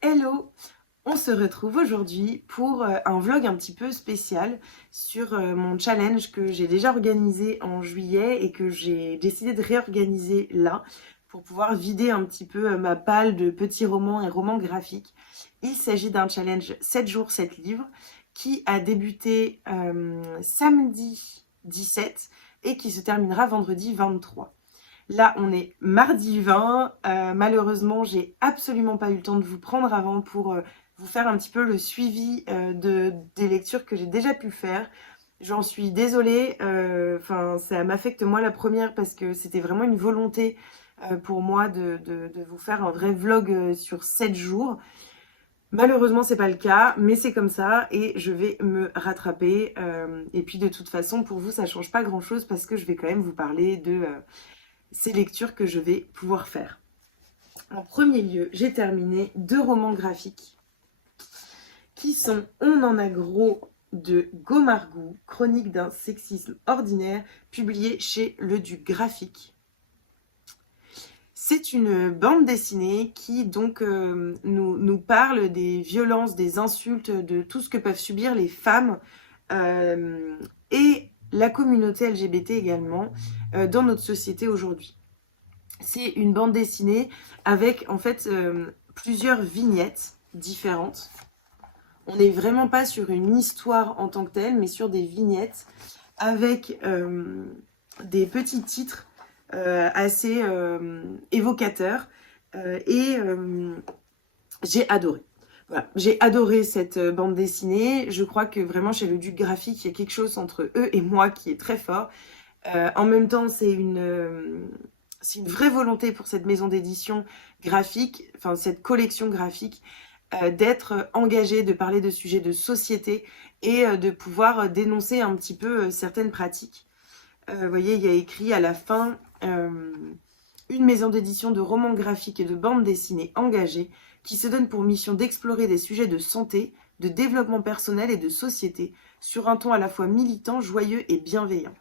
Hello! On se retrouve aujourd'hui pour un vlog un petit peu spécial sur mon challenge que j'ai déjà organisé en juillet et que j'ai décidé de réorganiser là pour pouvoir vider un petit peu ma palle de petits romans et romans graphiques. Il s'agit d'un challenge 7 jours, 7 livres qui a débuté samedi 17 et qui se terminera vendredi 23. Là, on est mardi 20. Malheureusement, j'ai absolument pas eu le temps de vous prendre avant pour vous faire un petit peu le suivi des lectures que j'ai déjà pu faire. J'en suis désolée. Enfin, ça m'affecte moi la première parce que c'était vraiment une volonté pour moi de vous faire un vrai vlog sur 7 jours. Malheureusement, c'est pas le cas, mais c'est comme ça et je vais me rattraper. Et puis de toute façon, pour vous, ça change pas grand-chose parce que je vais quand même vous parler de ces lectures que je vais pouvoir faire. En premier lieu, j'ai terminé 2 romans graphiques qui sont On en a gros de Gomargou, chronique d'un sexisme ordinaire, publié chez Le Duc Graphique. C'est une bande dessinée qui donc nous parle des violences, des insultes, de tout ce que peuvent subir les femmes et la communauté LGBT également dans notre société aujourd'hui. C'est une bande dessinée avec en fait plusieurs vignettes différentes. On n'est vraiment pas sur une histoire en tant que telle, mais sur des vignettes avec des petits titres assez évocateurs. Et j'ai adoré. Voilà. J'ai adoré cette bande dessinée. Je crois que vraiment chez le Duc Graphique, il y a quelque chose entre eux et moi qui est très fort. En même temps, c'est une vraie volonté pour cette maison d'édition graphique, enfin cette collection graphique, d'être engagée, de parler de sujets de société et de pouvoir dénoncer un petit peu certaines pratiques. Vous voyez, il y a écrit à la fin une maison d'édition de romans graphiques et de bandes dessinées engagées qui se donne pour mission d'explorer des sujets de santé, de développement personnel et de société sur un ton à la fois militant, joyeux et bienveillant.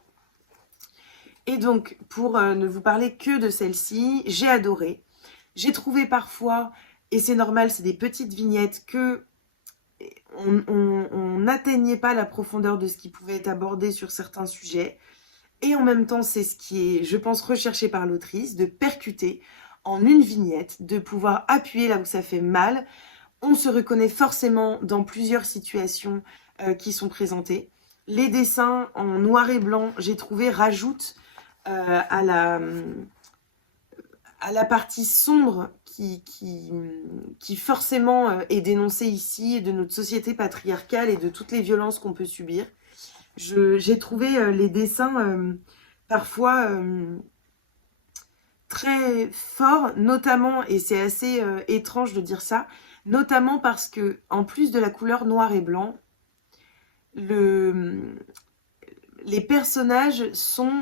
Et donc, pour ne vous parler que de celle-ci, j'ai adoré. J'ai trouvé parfois, et c'est normal, c'est des petites vignettes, que on n'atteignait pas la profondeur de ce qui pouvait être abordé sur certains sujets. Et en même temps, c'est ce qui est, je pense, recherché par l'autrice, de percuter en une vignette, de pouvoir appuyer là où ça fait mal. On se reconnaît forcément dans plusieurs situations qui sont présentées. Les dessins en noir et blanc, j'ai trouvé, rajoutent à la partie sombre qui forcément est dénoncée ici de notre société patriarcale et de toutes les violences qu'on peut subir. J'ai trouvé les dessins parfois très forts, notamment, et c'est assez étrange de dire ça, notamment parce que en plus de la couleur noir et blanc, les personnages sont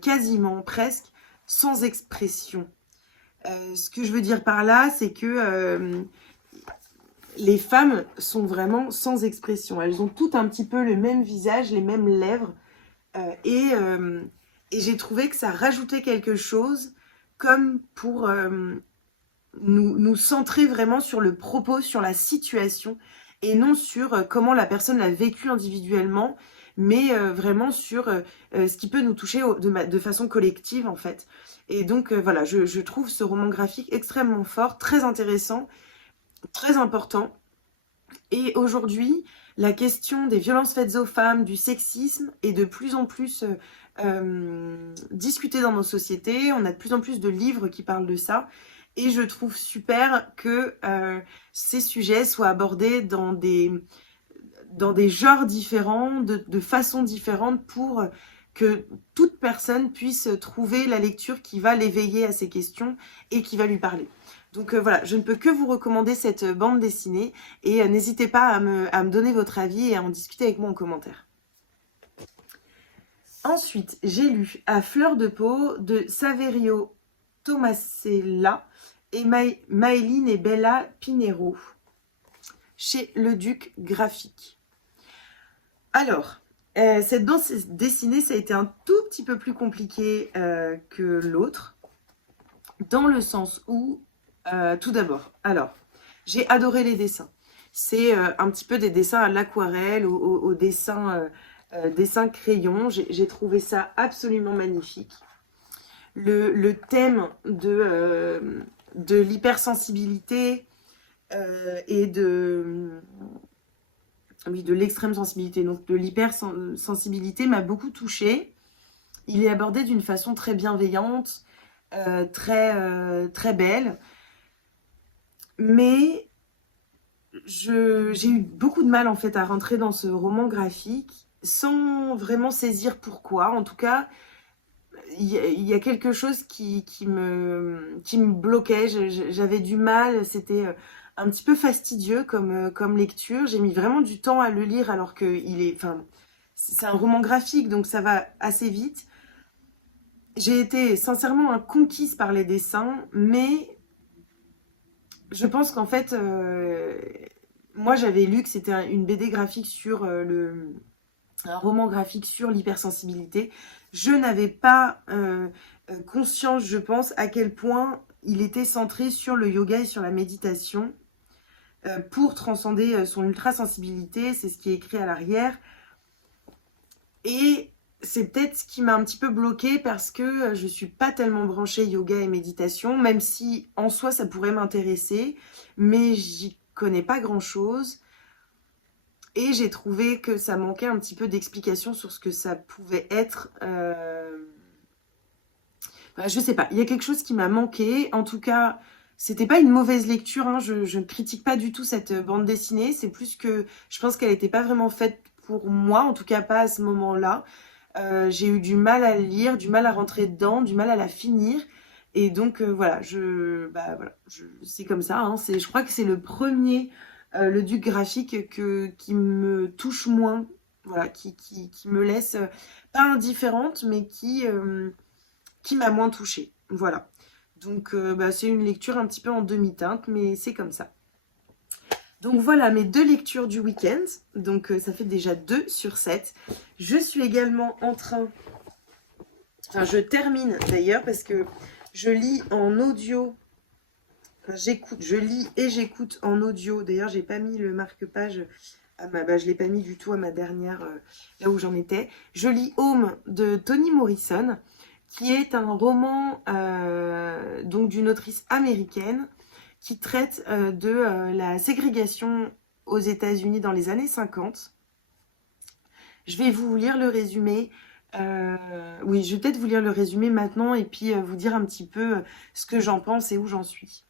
quasiment presque sans expression. Ce que je veux dire par là, c'est que les femmes sont vraiment sans expression. Elles ont toutes un petit peu le même visage, les mêmes lèvres. Et j'ai trouvé que ça rajoutait quelque chose comme pour nous centrer vraiment sur le propos, sur la situation, et non sur comment la personne l'a vécu individuellement, mais vraiment sur ce qui peut nous toucher de façon collective, en fait. Et donc, voilà, je trouve ce roman graphique extrêmement fort, très intéressant, très important. Et aujourd'hui, la question des violences faites aux femmes, du sexisme est de plus en plus discutée dans nos sociétés. On a de plus en plus de livres qui parlent de ça. Et je trouve super que ces sujets soient abordés dans des genres différents, de façons différentes pour que toute personne puisse trouver la lecture qui va l'éveiller à ces questions et qui va lui parler. Donc voilà, je ne peux que vous recommander cette bande dessinée et n'hésitez pas à me donner votre avis et à en discuter avec moi en commentaire. Ensuite, j'ai lu À fleur de peau de Saverio Tomasella et Maëline et Bella Pinero chez Le Duc Graphique. Alors, cette bande dessinée, ça a été un tout petit peu plus compliqué que l'autre, dans le sens où, tout d'abord, alors, J'ai adoré les dessins. C'est un petit peu des dessins à l'aquarelle, au dessin, dessin crayon. J'ai trouvé ça absolument magnifique. Le thème de l'hypersensibilité et oui, de l'extrême sensibilité, donc de l'hypersensibilité m'a beaucoup touchée. Il est abordé d'une façon très bienveillante, très belle, mais j'ai eu beaucoup de mal en fait à rentrer dans ce roman graphique sans vraiment saisir pourquoi. En tout cas, il y a quelque chose qui me bloquait. J'avais du mal, c'était un petit peu fastidieux comme lecture. J'ai mis vraiment du temps à le lire alors que enfin, c'est un roman graphique, donc ça va assez vite. J'ai été sincèrement conquise par les dessins, mais je pense qu'en fait, moi j'avais lu que c'était une BD graphique sur un roman graphique sur l'hypersensibilité. Je n'avais pas conscience, je pense, à quel point il était centré sur le yoga et sur la méditation pour transcender son ultra-sensibilité. C'est ce qui est écrit à l'arrière. Et c'est peut-être ce qui m'a un petit peu bloquée parce que je ne suis pas tellement branchée yoga et méditation, même si en soi ça pourrait m'intéresser, mais j'y connais pas grand-chose. Et j'ai trouvé que ça manquait un petit peu d'explication sur ce que ça pouvait être. Je sais pas, il y a quelque chose qui m'a manqué. En tout cas, c'était pas une mauvaise lecture, hein. Je ne critique pas du tout cette bande dessinée. C'est plus que je pense qu'elle n'était pas vraiment faite pour moi, en tout cas pas à ce moment-là. J'ai eu du mal à le lire, du mal à rentrer dedans, du mal à la finir. Et donc voilà, c'est comme ça, hein. Je crois que c'est le premier le duc graphique qui me touche moins, voilà, qui me laisse pas indifférente, mais qui m'a moins touchée. Voilà. Donc c'est une lecture un petit peu en demi-teinte, mais c'est comme ça. Donc voilà mes 2 lectures du week-end. Donc ça fait déjà 2 sur 7. Je suis également en train... Enfin, je termine d'ailleurs parce que je lis en audio. Enfin, je lis et j'écoute en audio. D'ailleurs, j'ai pas mis le marque-page à je l'ai pas mis du tout à ma dernière, là où j'en étais. Je lis Home de Toni Morrison, qui est un roman donc d'une autrice américaine qui traite de la ségrégation aux États-Unis dans les années 50. Je vais vous lire le résumé. Oui, je vais peut-être vous lire le résumé maintenant et puis vous dire un petit peu ce que j'en pense et où j'en suis.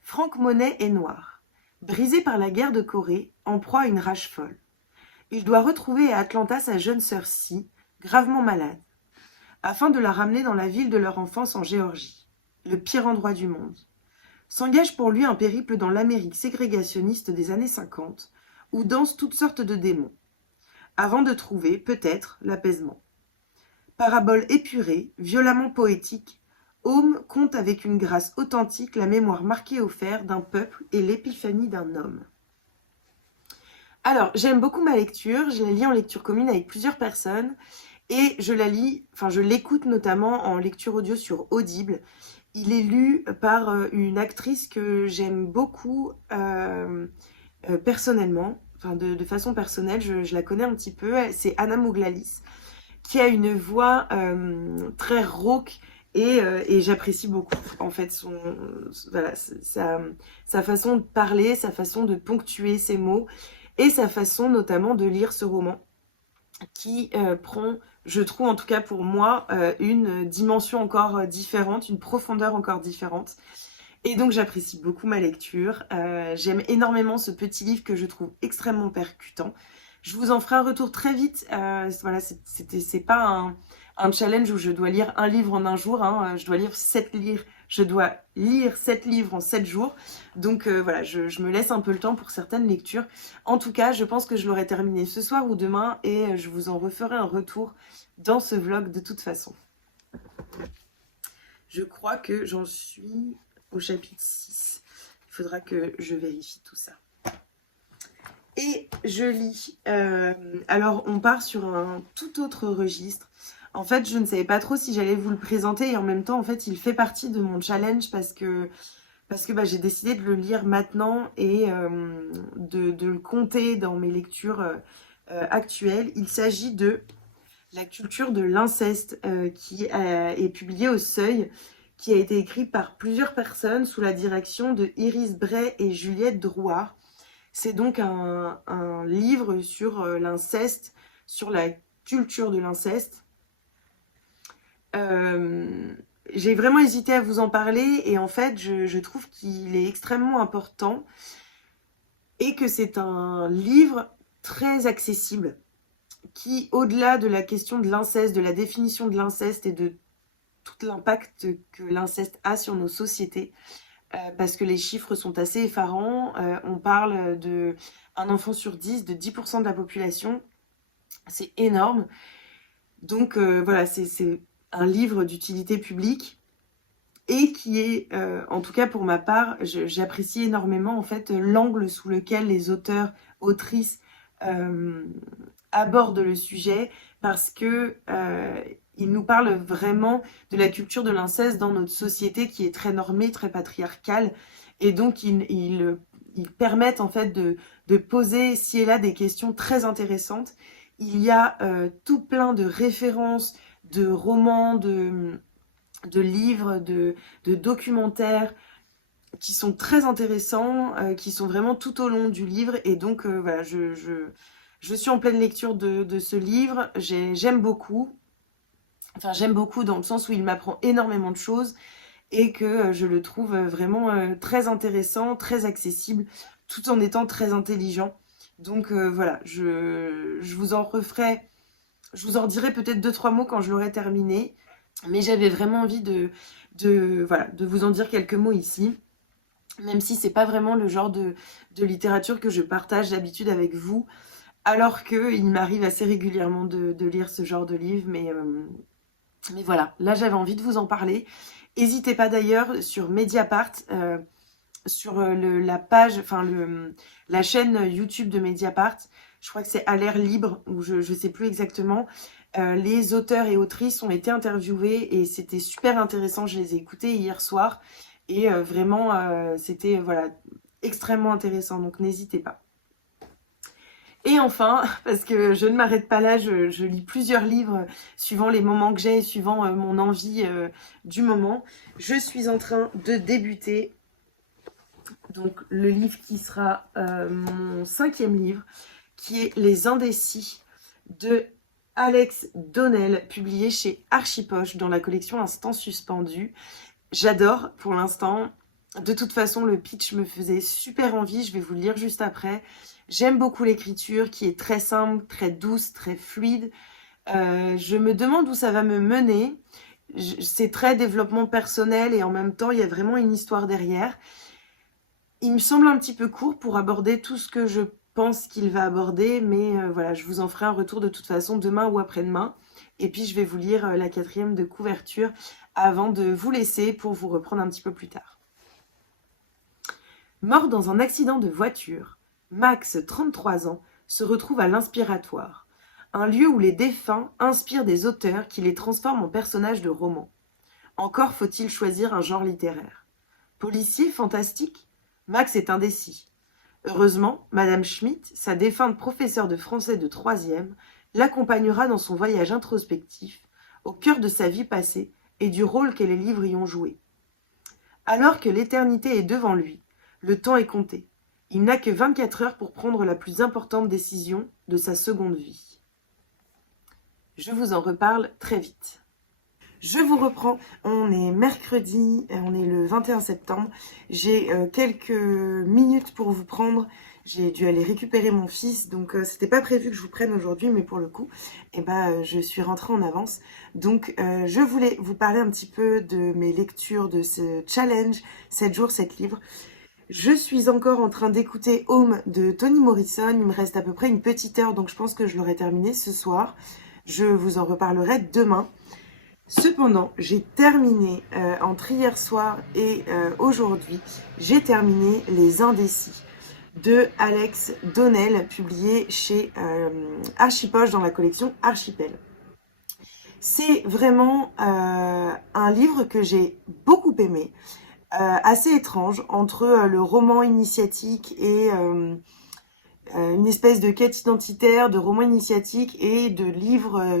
Frank Monet est noir. Brisé par la guerre de Corée, en proie à une rage folle. Il doit retrouver à Atlanta sa jeune sœur Si, gravement malade, afin de la ramener dans la ville de leur enfance en Géorgie, le pire endroit du monde. S'engage pour lui un périple dans l'Amérique ségrégationniste des années 50, où dansent toutes sortes de démons, avant de trouver, peut-être, l'apaisement. Parabole épurée, violemment poétique, Home conte avec une grâce authentique la mémoire marquée au fer d'un peuple et l'épiphanie d'un homme. Alors, j'aime beaucoup ma lecture, je la lis en lecture commune avec plusieurs personnes, et je l'écoute notamment en lecture audio sur Audible. Il est lu par une actrice que j'aime beaucoup personnellement, enfin de façon personnelle, je la connais un petit peu, c'est Anna Mouglalis, qui a une voix très rauque et j'apprécie beaucoup en fait sa façon de parler, sa façon de ponctuer ses mots et sa façon notamment de lire ce roman qui prend, je trouve en tout cas pour moi, une dimension encore différente, une profondeur encore différente. Et donc j'apprécie beaucoup ma lecture. J'aime énormément ce petit livre que je trouve extrêmement percutant. Je vous en ferai un retour très vite. Voilà, c'est pas un challenge où je dois lire un livre en un jour. Hein. Je dois lire 7 livres en 7 jours. Donc voilà, je me laisse un peu le temps pour certaines lectures. En tout cas, je pense que je l'aurai terminé ce soir ou demain et je vous en referai un retour dans ce vlog de toute façon. Je crois que j'en suis au chapitre 6. Il faudra que je vérifie tout ça. Et je lis. Alors, on part sur un tout autre registre. En fait, je ne savais pas trop si j'allais vous le présenter. Et en même temps, en fait, il fait partie de mon challenge parce que parce que j'ai décidé de le lire maintenant et de le compter dans mes lectures actuelles. Il s'agit de La culture de l'inceste qui est publié au Seuil, qui a été écrit par plusieurs personnes sous la direction de Iris Bray et Juliette Drouard. C'est donc un livre sur l'inceste, sur la culture de l'inceste. J'ai vraiment hésité à vous en parler et en fait je trouve qu'il est extrêmement important et que c'est un livre très accessible qui, au-delà de la question de l'inceste, de la définition de l'inceste et de tout l'impact que l'inceste a sur nos sociétés, parce que les chiffres sont assez effarants. On parle de un enfant sur 10, de 10% de la population. C'est énorme. Donc voilà, c'est un livre d'utilité publique et qui est, en tout cas pour ma part, j'apprécie énormément en fait l'angle sous lequel les auteurs, autrices abordent le sujet, parce que il nous parle vraiment de la culture de l'inceste dans notre société qui est très normée, très patriarcale, et donc ils permettent en fait de poser ci et là des questions très intéressantes. Il y a tout plein de références, de romans, de livres, de documentaires qui sont très intéressants, qui sont vraiment tout au long du livre. Et donc voilà, je suis en pleine lecture de ce livre. J'aime beaucoup. Enfin, j'aime beaucoup dans le sens où il m'apprend énormément de choses et que je le trouve vraiment très intéressant, très accessible, tout en étant très intelligent. Donc voilà, je vous en referai, je vous en dirai peut-être 2-3 mots quand je l'aurai terminé, mais j'avais vraiment envie voilà, de vous en dire quelques mots ici, même si c'est pas vraiment le genre de littérature que je partage d'habitude avec vous, alors qu'il m'arrive assez régulièrement de lire ce genre de livre, mais voilà, là j'avais envie de vous en parler. N'hésitez pas d'ailleurs sur Mediapart, sur la page, enfin la chaîne YouTube de Mediapart, je crois que c'est À l'air libre, ou je ne sais plus exactement, les auteurs et autrices ont été interviewés et c'était super intéressant, je les ai écoutés hier soir et vraiment c'était voilà, extrêmement intéressant, donc n'hésitez pas. Et enfin, parce que je ne m'arrête pas là, je lis plusieurs livres suivant les moments que j'ai et suivant mon envie du moment. Je suis en train de débuter donc le livre qui sera mon 5e livre, qui est Les Indécis de Alex Donnel, publié chez Archipoche dans la collection Instant Suspendu. J'adore pour l'instant. De toute façon, le pitch me faisait super envie, je vais vous le lire juste après. J'aime beaucoup l'écriture qui est très simple, très douce, très fluide. Je me demande où ça va me mener. C'est très développement personnel et en même temps, il y a vraiment une histoire derrière. Il me semble un petit peu court pour aborder tout ce que je pense qu'il va aborder, mais voilà, je vous en ferai un retour de toute façon demain ou après-demain. Et puis, je vais vous lire la 4e de couverture avant de vous laisser pour vous reprendre un petit peu plus tard. Mort dans un accident de voiture, Max, 33 ans, se retrouve à l'Inspiratoire, un lieu où les défunts inspirent des auteurs qui les transforment en personnages de romans. Encore faut-il choisir un genre littéraire. Policier, fantastique ? Max est indécis. Heureusement, Madame Schmidt, sa défunte professeure de français de 3e, l'accompagnera dans son voyage introspectif, au cœur de sa vie passée et du rôle que les livres y ont joué. Alors que l'éternité est devant lui, le temps est compté. Il n'a que 24 heures pour prendre la plus importante décision de sa seconde vie. Je vous en reparle très vite. Je vous reprends, on est mercredi, on est le 21 septembre. J'ai quelques minutes pour vous prendre. J'ai dû aller récupérer mon fils, donc c'était pas prévu que je vous prenne aujourd'hui, mais pour le coup, je suis rentrée en avance. Donc je voulais vous parler un petit peu de mes lectures de ce challenge, 7 jours, 7 livres. Je suis encore en train d'écouter Home de Toni Morrison. Il me reste à peu près une petite heure, donc je pense que je l'aurai terminé ce soir. Je vous en reparlerai demain. Cependant, j'ai terminé entre hier soir et aujourd'hui, j'ai terminé Les Indécis de Alex Donnel, publié chez Archipoche dans la collection Archipel. C'est vraiment un livre que j'ai beaucoup aimé. assez étrange entre le roman initiatique et une espèce de quête identitaire, de roman initiatique et de livres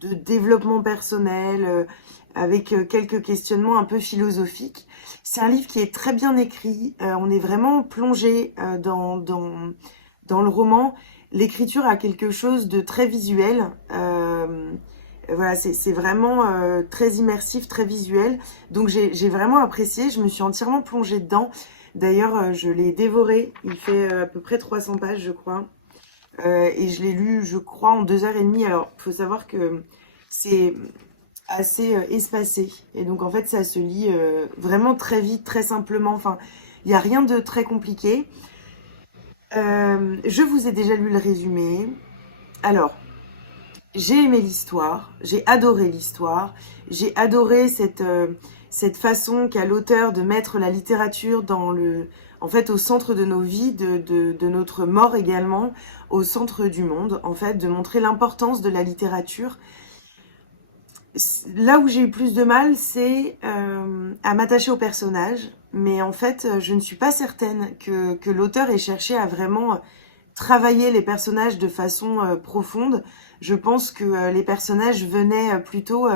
de développement personnel avec quelques questionnements un peu philosophiques. C'est un livre qui est très bien écrit, on est vraiment plongé dans le roman. L'écriture a quelque chose de très visuel. Voilà, c'est vraiment très immersif, très visuel. Donc j'ai vraiment apprécié, je me suis entièrement plongée dedans. D'ailleurs, je l'ai dévoré, il fait à peu près 300 pages, je crois. Et je l'ai lu, je crois, en 2h30. Alors, il faut savoir que c'est assez espacé. Et donc, en fait, ça se lit vraiment très vite, très simplement. Enfin, il n'y a rien de très compliqué. Je vous ai déjà lu le résumé. Alors, j'ai aimé l'histoire, j'ai adoré l'histoire, j'ai adoré cette façon qu'a l'auteur de mettre la littérature en fait, au centre de nos vies, de notre mort également, au centre du monde, en fait, de montrer l'importance de la littérature. Là où j'ai eu plus de mal, c'est à m'attacher au personnage, mais en fait, je ne suis pas certaine que l'auteur ait cherché à vraiment travailler les personnages de façon profonde. Je pense que les personnages venaient plutôt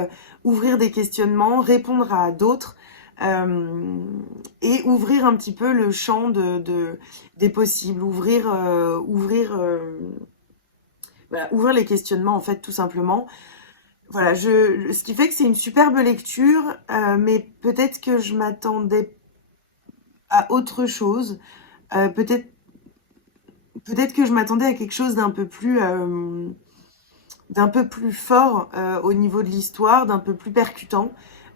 ouvrir des questionnements, répondre à d'autres et ouvrir un petit peu le champ des possibles, ouvrir les questionnements en fait tout simplement. Voilà, ce qui fait que c'est une superbe lecture, mais peut-être que je m'attendais à autre chose. Peut-être que je m'attendais à quelque chose d'un peu plus fort au niveau de l'histoire, d'un peu plus percutant.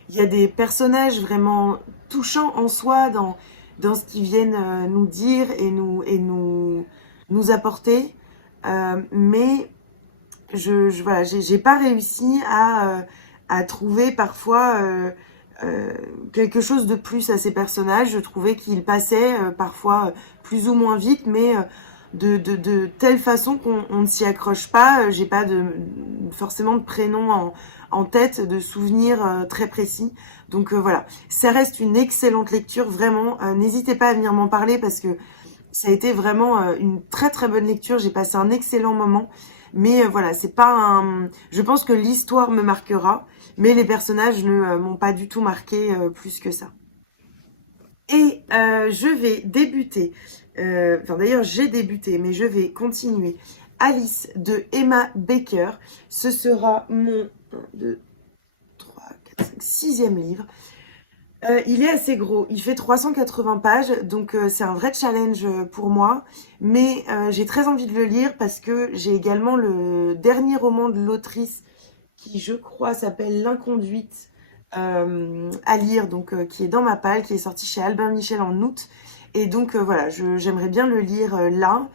Il y a des personnages vraiment touchants en soi dans ce qu'ils viennent nous dire et nous apporter. Mais voilà, j'ai pas réussi à trouver parfois quelque chose de plus à ces personnages. Je trouvais qu'ils passaient parfois plus ou moins vite, mais de telle façon qu'on ne s'y accroche pas. J'ai pas forcément de prénom en tête, de souvenirs très précis. Donc voilà, ça reste une excellente lecture, vraiment. N'hésitez pas à venir m'en parler parce que ça a été vraiment une très très bonne lecture. J'ai passé un excellent moment. Mais voilà, c'est pas un... Je pense que l'histoire me marquera, mais les personnages ne m'ont pas du tout marqué plus que ça. Et je vais débuter, enfin d'ailleurs j'ai débuté, mais je vais continuer. Alice de Emma Baker, ce sera mon 1, 2, 3, 4, 5, 6e livre. Il est assez gros, il fait 380 pages, donc c'est un vrai challenge pour moi, mais j'ai très envie de le lire parce que j'ai également le dernier roman de l'autrice qui je crois s'appelle L'Inconduite à lire, donc qui est dans ma palle, qui est sorti chez Albin Michel en août, et donc voilà, j'aimerais bien le lire là.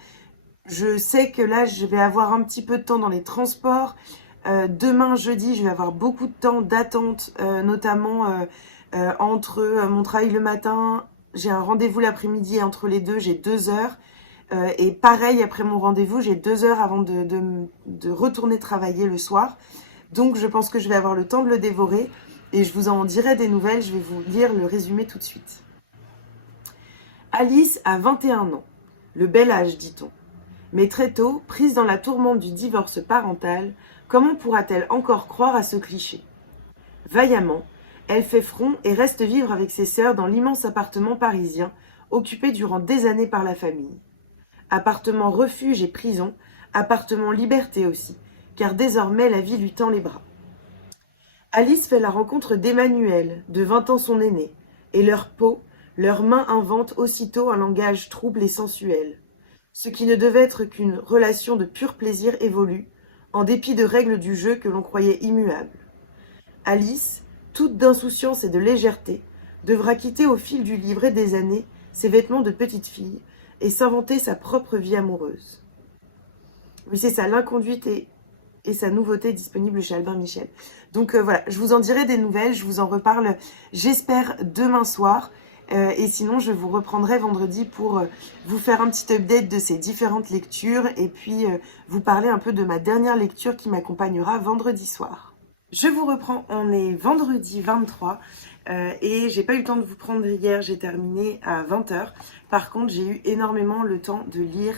Je sais que là je vais avoir un petit peu de temps dans les transports. Demain jeudi je vais avoir beaucoup de temps d'attente, notamment entre mon travail le matin, j'ai un rendez-vous l'après-midi et entre les deux j'ai 2 heures. Et pareil, après mon rendez-vous, j'ai 2 heures avant de retourner travailler le soir. Donc je pense que je vais avoir le temps de le dévorer. Et je vous en dirai des nouvelles, je vais vous lire le résumé tout de suite. Alice a 21 ans. Le bel âge, dit-on. Mais très tôt, prise dans la tourmente du divorce parental, comment pourra-t-elle encore croire à ce cliché ? Vaillamment, elle fait front et reste vivre avec ses sœurs dans l'immense appartement parisien, occupé durant des années par la famille. Appartement refuge et prison, appartement liberté aussi, car désormais la vie lui tend les bras. Alice fait la rencontre d'Emmanuel, de 20 ans son aîné, et leur peau, leurs mains inventent aussitôt un langage trouble et sensuel. Ce qui ne devait être qu'une relation de pur plaisir évolue, en dépit de règles du jeu que l'on croyait immuables. Alice, toute d'insouciance et de légèreté, devra quitter au fil du livre et des années ses vêtements de petite fille et s'inventer sa propre vie amoureuse. Oui, c'est ça, L'Inconduite et sa nouveauté disponible chez Albin Michel. Donc voilà, je vous en dirai des nouvelles, je vous en reparle, j'espère, demain soir. Et sinon, je vous reprendrai vendredi pour vous faire un petit update de ces différentes lectures et puis vous parler un peu de ma dernière lecture qui m'accompagnera vendredi soir. Je vous reprends, on est vendredi 23 Et j'ai pas eu le temps de vous prendre hier, j'ai terminé à 20h. Par contre, j'ai eu énormément le temps de lire.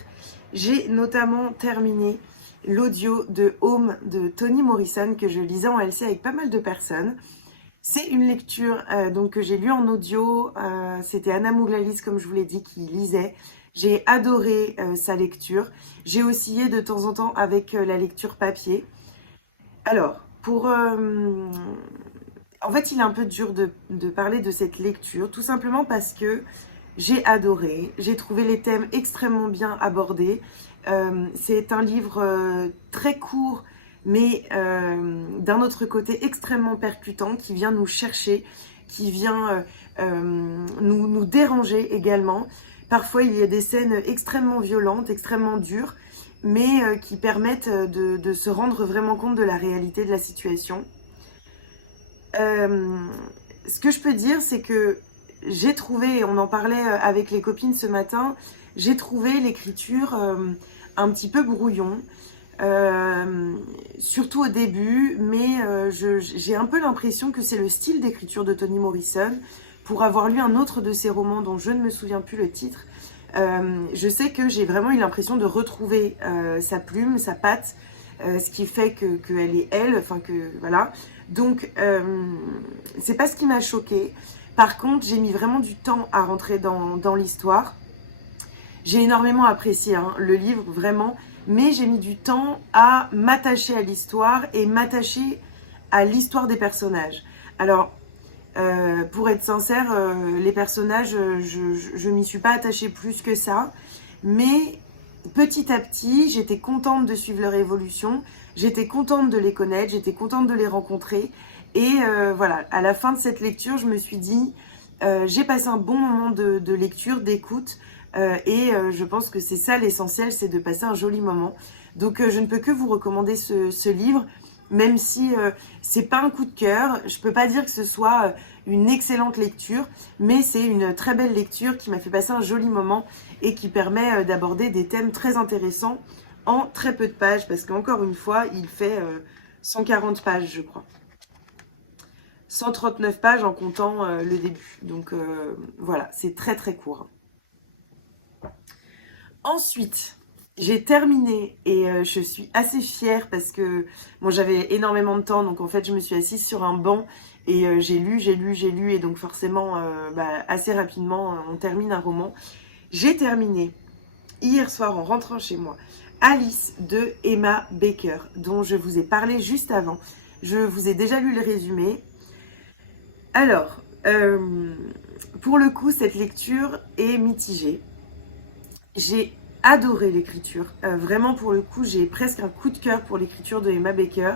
J'ai notamment terminé l'audio de Home de Toni Morrison que je lisais en LC avec pas mal de personnes. C'est une lecture donc que j'ai lue en audio. C'était Anna Mouglalis, comme je vous l'ai dit, qui lisait. J'ai adoré sa lecture. J'ai oscillé de temps en temps avec la lecture papier. Alors, en fait, il est un peu dur de parler de cette lecture, tout simplement parce que j'ai adoré. J'ai trouvé les thèmes extrêmement bien abordés. C'est un livre très court, mais d'un autre côté extrêmement percutant, qui vient nous chercher, qui vient nous déranger également. Parfois, il y a des scènes extrêmement violentes, extrêmement dures, mais qui permettent de se rendre vraiment compte de la réalité de la situation. Ce que je peux dire, c'est que j'ai trouvé, et on en parlait avec les copines ce matin, j'ai trouvé l'écriture un petit peu brouillon, surtout au début, mais j'ai un peu l'impression que c'est le style d'écriture de Toni Morrison. Pour avoir lu un autre de ses romans dont je ne me souviens plus le titre, je sais que j'ai vraiment eu l'impression de retrouver sa plume, sa patte, ce qui fait qu'elle est elle, enfin que voilà. Donc c'est pas ce qui m'a choquée. Par contre, j'ai mis vraiment du temps à rentrer dans l'histoire. J'ai énormément apprécié le livre, vraiment, mais j'ai mis du temps à m'attacher à l'histoire et m'attacher à l'histoire des personnages. Alors, pour être sincère, les personnages, je m'y suis pas attachée plus que ça, mais petit à petit, j'étais contente de suivre leur évolution, j'étais contente de les connaître, j'étais contente de les rencontrer, et voilà, à la fin de cette lecture, je me suis dit, j'ai passé un bon moment de lecture, d'écoute, et je pense que c'est ça l'essentiel, c'est de passer un joli moment. Donc je ne peux que vous recommander ce livre, même si c'est pas un coup de cœur. Je peux pas dire que ce soit une excellente lecture, mais c'est une très belle lecture qui m'a fait passer un joli moment et qui permet d'aborder des thèmes très intéressants en très peu de pages, parce qu'encore une fois, il fait 140 pages, je crois. 139 pages en comptant le début. Donc voilà, c'est très très court. Ensuite, j'ai terminé et je suis assez fière parce que bon, j'avais énormément de temps, donc en fait je me suis assise sur un banc et j'ai lu et donc forcément assez rapidement on termine un roman. J'ai terminé hier soir en rentrant chez moi Alice de Emma Baker, dont je vous ai parlé juste avant. Je vous ai déjà lu le résumé. Alors, pour le coup, cette lecture est mitigée. J'ai adoré l'écriture. Vraiment, pour le coup, j'ai presque un coup de cœur pour l'écriture de Emma Baker,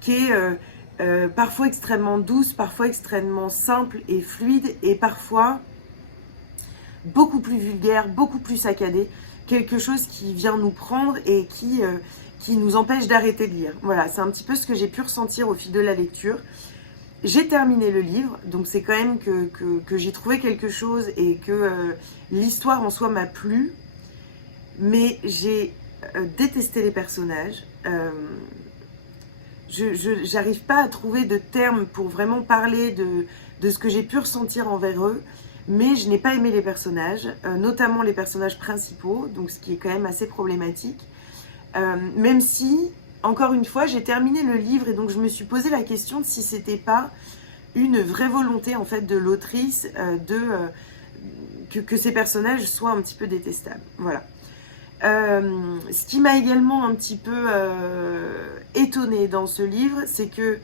qui est parfois extrêmement douce, parfois extrêmement simple et fluide, et parfois beaucoup plus vulgaire, beaucoup plus saccadé. Quelque chose qui vient nous prendre et qui nous empêche d'arrêter de lire. Voilà, c'est un petit peu ce que j'ai pu ressentir au fil de la lecture. J'ai terminé le livre, donc c'est quand même que j'ai trouvé quelque chose et que l'histoire en soi m'a plu. Mais j'ai détesté les personnages. J'arrive pas à trouver de termes pour vraiment parler de ce que j'ai pu ressentir envers eux. Mais je n'ai pas aimé les personnages, notamment les personnages principaux, donc ce qui est quand même assez problématique. Même si, encore une fois, j'ai terminé le livre et donc je me suis posé la question de si c'était pas une vraie volonté en fait de l'autrice que ces personnages soient un petit peu détestables. Voilà. Ce qui m'a également un petit peu étonnée dans ce livre, c'est que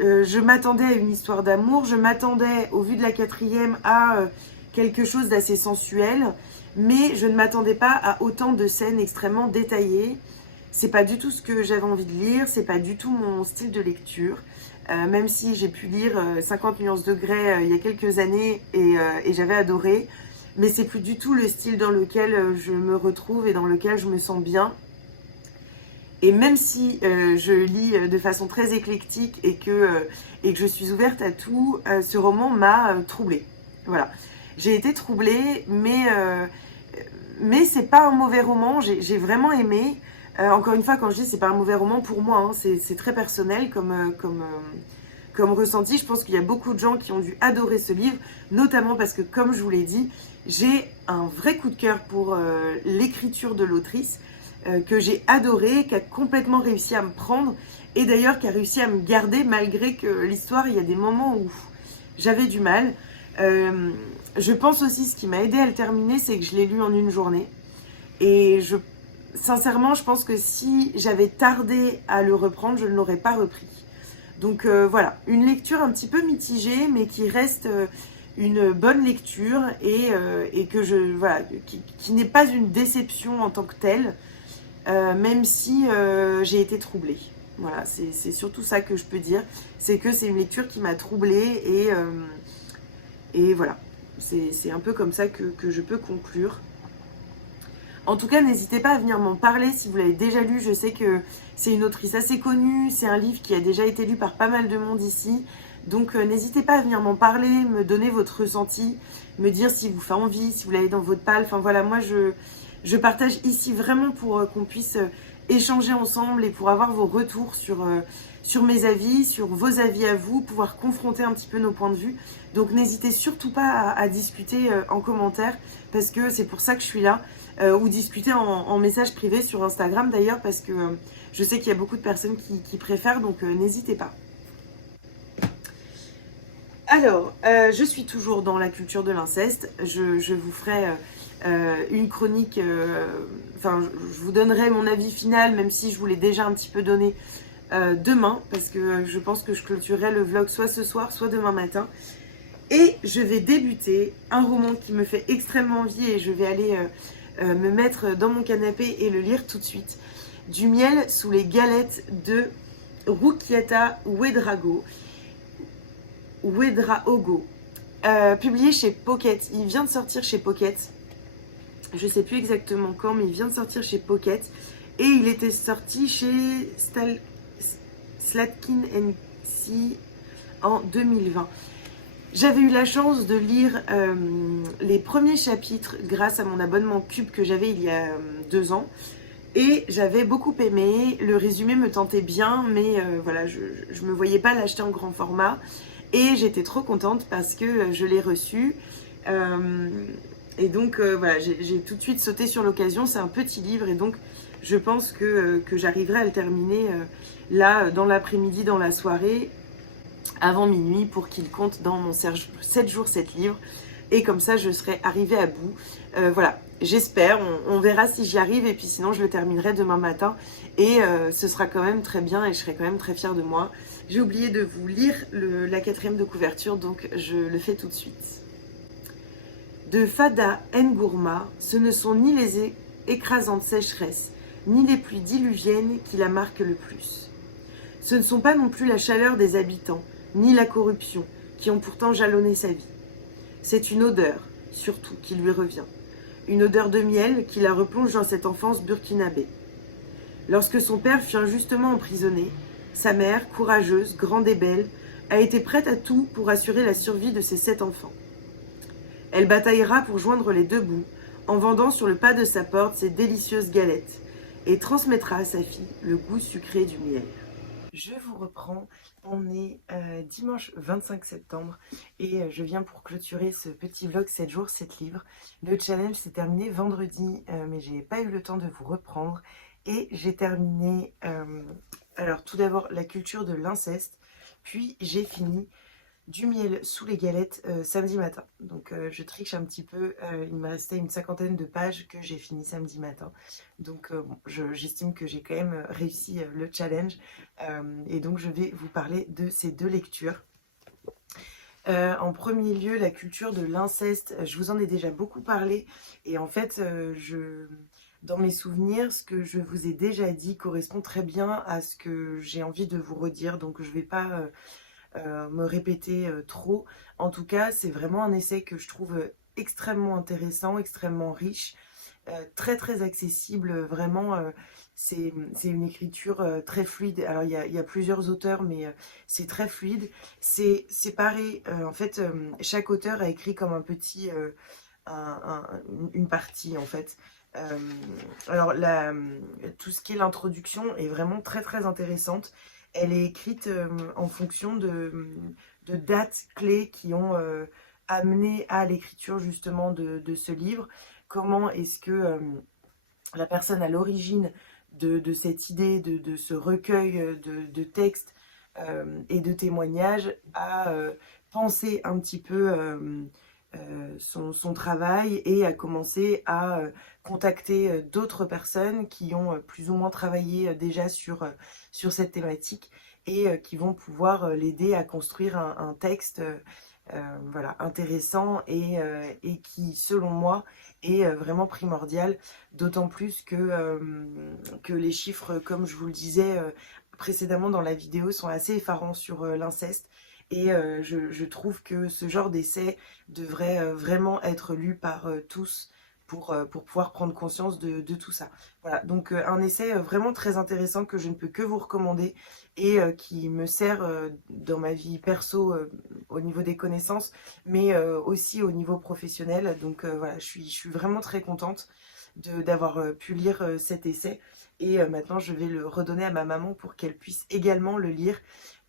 je m'attendais à une histoire d'amour, je m'attendais, au vu de la 4e, à quelque chose d'assez sensuel, mais je ne m'attendais pas à autant de scènes extrêmement détaillées. C'est pas du tout ce que j'avais envie de lire, c'est pas du tout mon style de lecture. Même si j'ai pu lire 50 nuances de Grey il y a quelques années et j'avais adoré, mais c'est plus du tout le style dans lequel je me retrouve et dans lequel je me sens bien. Et même si je lis de façon très éclectique et que je suis ouverte à tout, ce roman m'a troublée. Voilà. J'ai été troublée, mais c'est pas un mauvais roman, j'ai vraiment aimé. Encore une fois, quand je dis c'est pas un mauvais roman, pour moi, hein, c'est très personnel comme ressenti. Je pense qu'il y a beaucoup de gens qui ont dû adorer ce livre, notamment parce que, comme je vous l'ai dit, j'ai un vrai coup de cœur pour l'écriture de l'autrice, que j'ai adoré, qui a complètement réussi à me prendre, et d'ailleurs qui a réussi à me garder malgré que l'histoire, il y a des moments où j'avais du mal. Je pense aussi, ce qui m'a aidé à le terminer, c'est que je l'ai lu en une journée. Et sincèrement, je pense que si j'avais tardé à le reprendre, je ne l'aurais pas repris. Donc voilà, une lecture un petit peu mitigée, mais qui reste une bonne lecture et que voilà, qui n'est pas une déception en tant que telle, même si j'ai été troublée. Voilà, c'est surtout ça que je peux dire, c'est que c'est une lecture qui m'a troublée et voilà, c'est un peu comme ça que je peux conclure. En tout cas, n'hésitez pas à venir m'en parler si vous l'avez déjà lu. Je sais que c'est une autrice assez connue, c'est un livre qui a déjà été lu par pas mal de monde ici. Donc n'hésitez pas à venir m'en parler, me donner votre ressenti, me dire si vous fait envie, si vous l'avez dans votre palle. Enfin voilà, moi je partage ici vraiment pour qu'on puisse échanger ensemble et pour avoir vos retours sur mes avis, sur vos avis à vous, pouvoir confronter un petit peu nos points de vue. Donc n'hésitez surtout pas à discuter en commentaire parce que c'est pour ça que je suis là. Ou discuter en message privé sur Instagram d'ailleurs parce que je sais qu'il y a beaucoup de personnes qui préfèrent, donc n'hésitez pas. Alors, je suis toujours dans la culture de l'inceste. Je vous ferai une chronique, enfin je vous donnerai mon avis final, même si je vous l'ai déjà un petit peu donné demain, parce que je pense que je clôturerai le vlog soit ce soir, soit demain matin. Et je vais débuter un roman qui me fait extrêmement envie et je vais aller me mettre dans mon canapé et le lire tout de suite. Du miel sous les galettes de Rukiata Ouedraogo, publié chez Pocket. Il vient de sortir chez Pocket. Je ne sais plus exactement quand, mais il vient de sortir chez Pocket. Et il était sorti chez Slatkin & C en 2020. J'avais eu la chance de lire les premiers chapitres grâce à mon abonnement Cube que j'avais il y a 2 ans. Et j'avais beaucoup aimé. Le résumé me tentait bien, mais voilà, je ne me voyais pas l'acheter en grand format. Et j'étais trop contente parce que je l'ai reçu. Et donc voilà, j'ai tout de suite sauté sur l'occasion. C'est un petit livre et donc je pense que j'arriverai à le terminer là dans l'après-midi, dans la soirée, avant minuit, pour qu'il compte dans mon 7 jours 7 livres. Et comme ça, je serai arrivée à bout. Voilà, j'espère. On verra si j'y arrive. Et puis sinon, je le terminerai demain matin. Et ce sera quand même très bien et je serai quand même très fière de moi. J'ai oublié de vous lire la 4e de couverture, donc je le fais tout de suite. De Fada Ngourma, ce ne sont ni les écrasantes sécheresses, ni les pluies diluviennes qui la marquent le plus. Ce ne sont pas non plus la chaleur des habitants, ni la corruption, qui ont pourtant jalonné sa vie. C'est une odeur, surtout, qui lui revient. Une odeur de miel qui la replonge dans cette enfance burkinabé. Lorsque son père fut injustement emprisonné, sa mère, courageuse, grande et belle, a été prête à tout pour assurer la survie de ses 7 enfants. Elle bataillera pour joindre les 2 bouts, en vendant sur le pas de sa porte ses délicieuses galettes, et transmettra à sa fille le goût sucré du miel. Je vous reprends, on est dimanche 25 septembre et je viens pour clôturer ce petit vlog 7 jours 7 livres. Le challenge s'est terminé vendredi, mais j'ai pas eu le temps de vous reprendre. Et j'ai terminé, alors tout d'abord la culture de l'inceste, puis j'ai fini du miel sous les galettes samedi matin. Donc je triche un petit peu, il me restait une 50aine de pages que j'ai fini samedi matin. Donc bon, j'estime que j'ai quand même réussi le challenge. Et donc je vais vous parler de ces 2 lectures. En premier lieu, la culture de l'inceste, je vous en ai déjà beaucoup parlé. Et en fait, dans mes souvenirs, ce que je vous ai déjà dit correspond très bien à ce que j'ai envie de vous redire. Donc je ne vais pas me répéter trop. En tout cas, c'est vraiment un essai que je trouve extrêmement intéressant, extrêmement riche, très très accessible. Vraiment, c'est une écriture très fluide. Alors il y a plusieurs auteurs, mais c'est très fluide. C'est séparé. En fait, chaque auteur a écrit comme un petit... une partie en fait. Alors tout ce qui est l'introduction est vraiment très très intéressante Elle est écrite en fonction de dates clés qui ont amené à l'écriture justement de ce livre. Comment est-ce que la personne à l'origine de cette idée, de ce recueil de textes et de témoignages a pensé un petit peu son travail et a commencé à contacter d'autres personnes qui ont plus ou moins travaillé déjà sur cette thématique et qui vont pouvoir l'aider à construire un texte voilà, intéressant et qui, selon moi, est vraiment primordial, d'autant plus que les chiffres, comme je vous le disais précédemment dans la vidéo, sont assez effarants sur l'inceste. Et je trouve que ce genre d'essai devrait vraiment être lu par tous pour pouvoir prendre conscience de tout ça. Voilà, donc un essai vraiment très intéressant que je ne peux que vous recommander et qui me sert dans ma vie perso au niveau des connaissances, mais aussi au niveau professionnel. Donc voilà, je suis vraiment très contente d'avoir pu lire cet essai. Et maintenant, je vais le redonner à ma maman pour qu'elle puisse également le lire.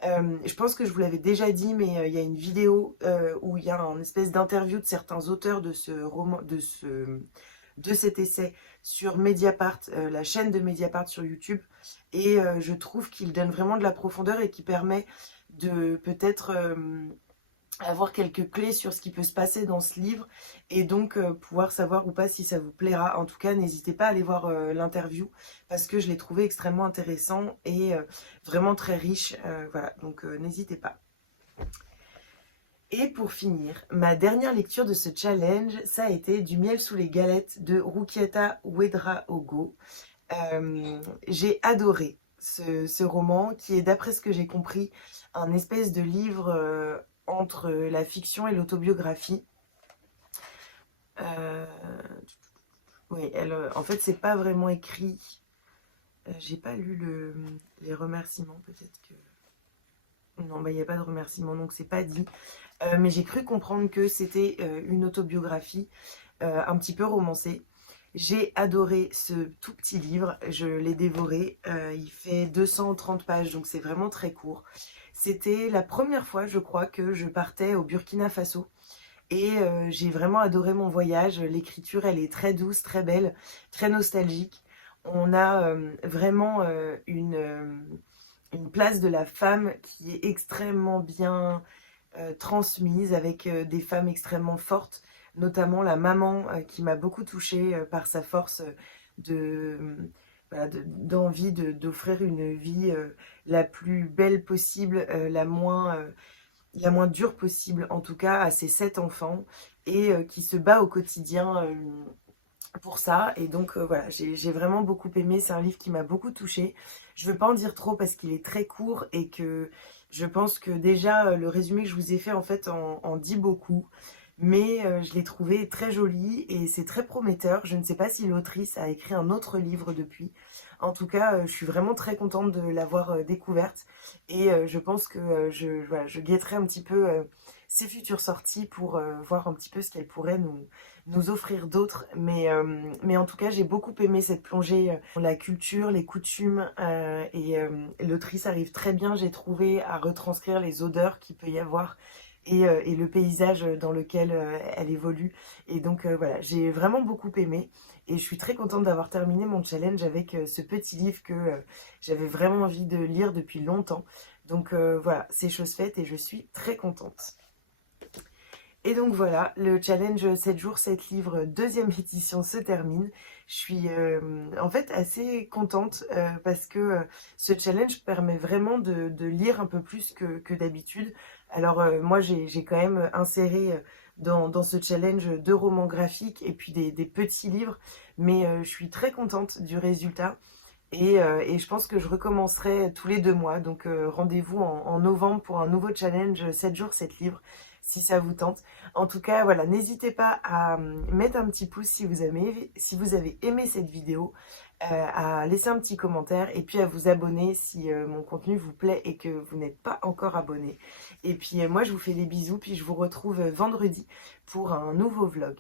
Je pense que je vous l'avais déjà dit, mais il y a une vidéo où il y a une espèce d'interview de certains auteurs de ce roman, de cet essai sur Mediapart, la chaîne de Mediapart sur YouTube. Et je trouve qu'il donne vraiment de la profondeur et qui permet de peut-être avoir quelques clés sur ce qui peut se passer dans ce livre et donc pouvoir savoir ou pas si ça vous plaira. En tout cas, n'hésitez pas à aller voir l'interview parce que je l'ai trouvé extrêmement intéressant et vraiment très riche. Voilà, donc n'hésitez pas. Et pour finir, ma dernière lecture de ce challenge, ça a été Du miel sous les galettes de Rukieta Ouedraogo. J'ai adoré ce roman qui est, d'après ce que j'ai compris, un espèce de livre entre la fiction et l'autobiographie. Oui, en fait, c'est pas vraiment écrit. J'ai pas lu les remerciements, peut-être que... Non, bah, il n'y a pas de remerciements, donc c'est pas dit. Mais j'ai cru comprendre que c'était une autobiographie un petit peu romancée. J'ai adoré ce tout petit livre, je l'ai dévoré. Il fait 230 pages, donc c'est vraiment très court. C'était la première fois, je crois, que je partais au Burkina Faso. Et j'ai vraiment adoré mon voyage. L'écriture, elle est très douce, très belle, très nostalgique. On a vraiment une place de la femme qui est extrêmement bien transmise, avec des femmes extrêmement fortes, notamment la maman qui m'a beaucoup touchée par sa force voilà, d'envie d'offrir une vie la plus belle possible, la moins dure possible, en tout cas à ses 7 enfants, et qui se bat au quotidien pour ça. Et donc voilà, j'ai vraiment beaucoup aimé. C'est un livre qui m'a beaucoup touchée. Je ne veux pas en dire trop parce qu'il est très court et que je pense que déjà le résumé que je vous ai fait en fait en dit beaucoup. Mais je l'ai trouvé très joli et c'est très prometteur. Je ne sais pas si l'autrice a écrit un autre livre depuis. En tout cas, je suis vraiment très contente de l'avoir découverte. Et je pense que voilà, je guetterai un petit peu ses futures sorties pour voir un petit peu ce qu'elle pourrait nous offrir d'autres. Mais en tout cas, j'ai beaucoup aimé cette plongée dans la culture, les coutumes. Et l'autrice arrive très bien, j'ai trouvé, à retranscrire les odeurs qu'il peut y avoir et le paysage dans lequel elle évolue. Et donc voilà, j'ai vraiment beaucoup aimé. Et je suis très contente d'avoir terminé mon challenge avec ce petit livre que j'avais vraiment envie de lire depuis longtemps. Donc voilà, c'est chose faite et je suis très contente. Et donc voilà, le challenge 7 jours, 7 livres, deuxième édition se termine. Je suis en fait assez contente parce que ce challenge permet vraiment de lire un peu plus que d'habitude. Alors moi j'ai quand même inséré dans ce challenge 2 romans graphiques et puis des petits livres, mais je suis très contente du résultat. Et je pense que je recommencerai tous les 2 mois. Donc rendez-vous en novembre pour un nouveau challenge 7 jours, 7 livres, si ça vous tente. En tout cas, voilà, n'hésitez pas à mettre un petit pouce si vous avez aimé cette vidéo, à laisser un petit commentaire et puis à vous abonner si mon contenu vous plaît et que vous n'êtes pas encore abonné. Et puis moi, je vous fais des bisous, puis je vous retrouve vendredi pour un nouveau vlog.